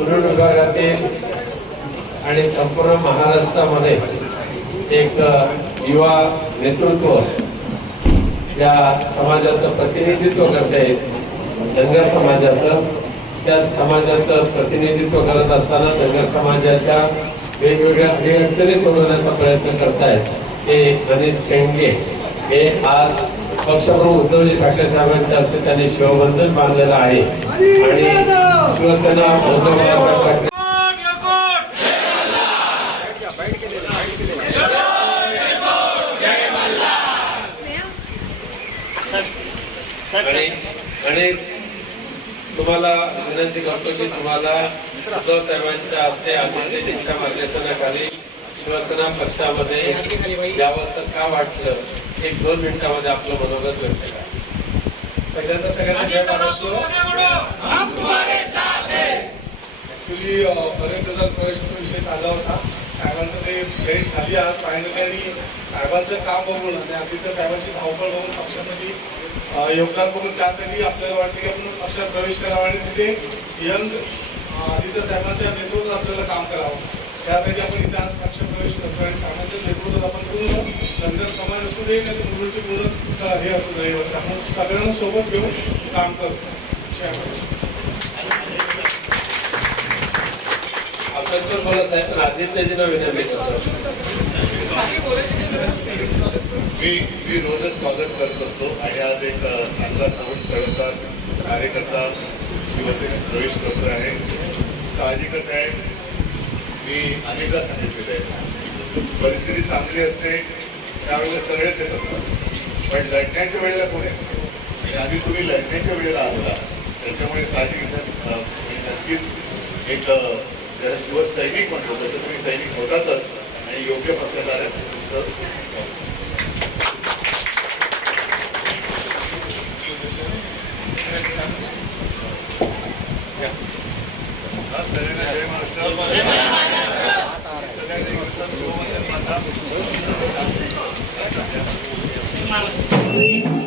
विभागातील आणि संपूर्ण महाराष्ट्रामध्ये एक युवा नेतृत्व या समाजाचं प्रतिनिधित्व करते. धनगर समाजाचं. त्या समाजाचं प्रतिनिधित्व करत असताना धनगर समाजाच्या वेगवेगळ्या अडीअडचणी सोडवण्याचा प्रयत्न करतायत. ते गणेश शेंडगे. हे आज पक्षप्रमुख उद्धवजी ठाकरे साहेबांच्या हस्ते त्यांनी शिवबंधन बांधलेलं आहे. आणि शिवसेना उद्धव बाळासाहेब ठाकरे आणि आणि तुम्हाला विनंती करतो की तुम्हाला उद्धव साहेबांच्या हस्ते आदित्यजींच्या मार्गदर्शनाखाली शिवसेना पक्षामध्ये यावंसं का वाटलं? एक दोन मिनिटामध्ये आपलं मनोगत व्यक्त करा. पहिल्यांदा सगळ्यांना जय महाराष्ट्र. ॲक्च्युली बरेच जर विषय चालला होता. साहेबांचं ते भेट झाली आज फायनली आणि साहेबांचं काम बघून आणि आदित्य साहेबांची धावपळ बघून पक्षासाठी योगदान बघून त्यासाठी आपल्याला वाटते की आपण पक्षात प्रवेश करावा आणि तिथे यंग आदित्य साहेबांच्या नेतृत्वात आपल्याला काम करावं. त्यासाठी आपण इथे आज पक्ष प्रवेश करतो आणि साहेबांच्या नेतृत्वात आपण पूर्ण नंतर समाज असू दे नाही तर मुलींची पूर्ण हे असू दे आपण सगळ्यांना सोबत घेऊन काम करतो जय बोला साहेब पण बोलत आहे मी मी रोजच स्वागत करत असतो आणि आज एक चांगला तरुण तळमदार कार्यकर्ता शिवसेनेत प्रवेश करतो आहे. साहजिकच आहे. मी अनेकदा सांगितलेलं आहे. परिस्थिती चांगली असते त्यावेळेला सगळेच येत असतात. पण लढण्याच्या वेळेला कोण येत नाही. आणि आधी तुम्ही लढण्याच्या वेळेला आलेला. त्याच्यामुळे साहजिक म्हणजे नक्कीच एक त्याला शिवसैनिक म्हणतो तसं तुम्ही सैनिक होतातच आणि योग्य पक्षात आल्या तुमचं सगळ्यांना जय महाराष्ट्र सगळ्यांना